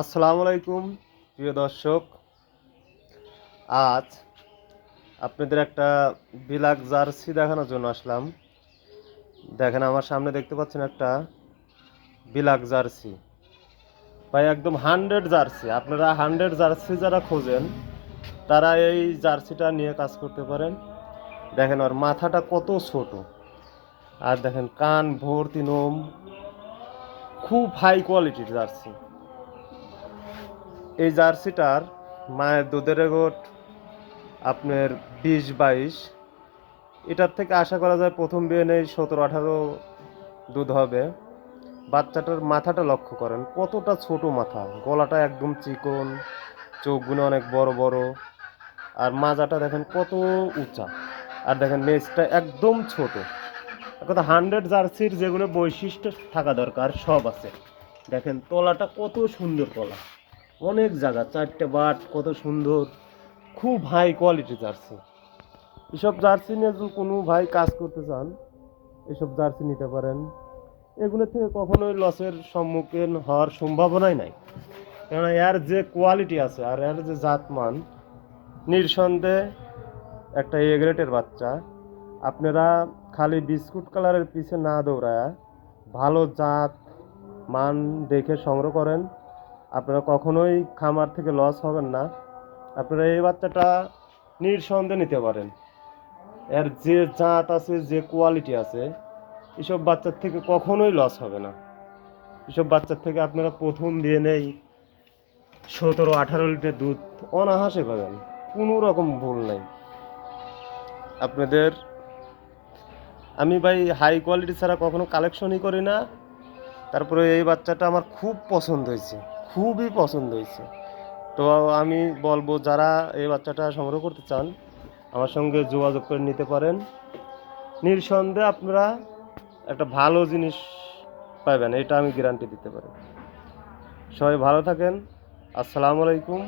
আসসালামু আলাইকুম, প্রিয় দর্শক। আজ আপনাদের একটা বিলাক জার্সি দেখানোর জন্য আসলাম। দেখেন আমার সামনে দেখতে পাচ্ছেন একটা বিলাক জার্সি। ভাই, একদম হান্ড্রেড জার্সি। আপনারা হান্ড্রেড জার্সি যারা খোঁজেন, তারা এই জার্সিটা নিয়ে কাজ করতে পারেন। দেখেন ওর মাথাটা কত ছোট। আর দেখেন কান, ভর্তি, নোম। খুব হাই কোয়ালিটির জার্সি। এই জার্সিটার মায়ের দুধের রেগট আপনার বিশ, বাইশ। এটার থেকে আশা করা যায় প্রথম বিয়ে নেই, সতেরো, আঠারো দুধ হবে। বাচ্চাটার মাথাটা লক্ষ্য করেন, কতটা ছোট মাথা। গলাটা একদম চিকন, চোখগুলো অনেক বড় বড়। আর মাজাটা দেখেন কত উঁচা। আর দেখেন নেচটা একদম ছোট। কথা, হান্ড্রেড জার্সির যেগুলো বৈশিষ্ট্য থাকা দরকার, সব আছে। দেখেন, তলাটা কত সুন্দর তলা। অনেক জায়গা, চারটে বাট, কত সুন্দর, খুব হাই কোয়ালিটি জার্সি। এসব জার্সি নিয়ে যদি কোনো ভাই কাজ করতে চান, এসব জার্সি নিতে পারেন। এগুলো থেকে কখনোই লসের সম্মুখীন হওয়ার সম্ভাবনাই নাই। কেননা এর যে কোয়ালিটি আছে আর এর যে জাতমান, নিঃসন্দেহে একটা এগ্রেটের বাচ্চা। আপনারা খালি বিস্কুট কালারের পিছে না দৌড়ায় ভালো জাত মান দেখে সংগ্রহ করেন। আপনারা কখনোই খামার থেকে লস হবেন না। আপনারা এই বাচ্চাটা নিঃসন্দেহে নিতে পারেন। এর যে জাত আছে, যে কোয়ালিটি আছে, এসব বাচ্চার থেকে কখনোই লস হবে না। এসব বাচ্চার থেকে আপনারা প্রথম দিয়ে নেই সতেরো, আঠারো লিটার দুধ অনাহাসে পাবেন। কোনো রকম ভুল নাই। আপনাদের, আমি ভাই হাই কোয়ালিটি ছাড়া কখনো কালেকশনই করি না। তারপরে এই বাচ্চাটা আমার খুব পছন্দ হয়েছে। খুবই পছন্দ হয়েছে। তো আমি বলব, যারা এই বাচ্চাটা সংগ্রহ করতে চান, আমার সঙ্গে যোগাযোগ করে নিতে পারেন। নিঃসন্দেহে আপনারা একটা ভালো জিনিস পাবেন, এটা আমি গ্যারান্টি দিতে পারি। সবাই ভালো থাকেন। আসসালামু আলাইকুম।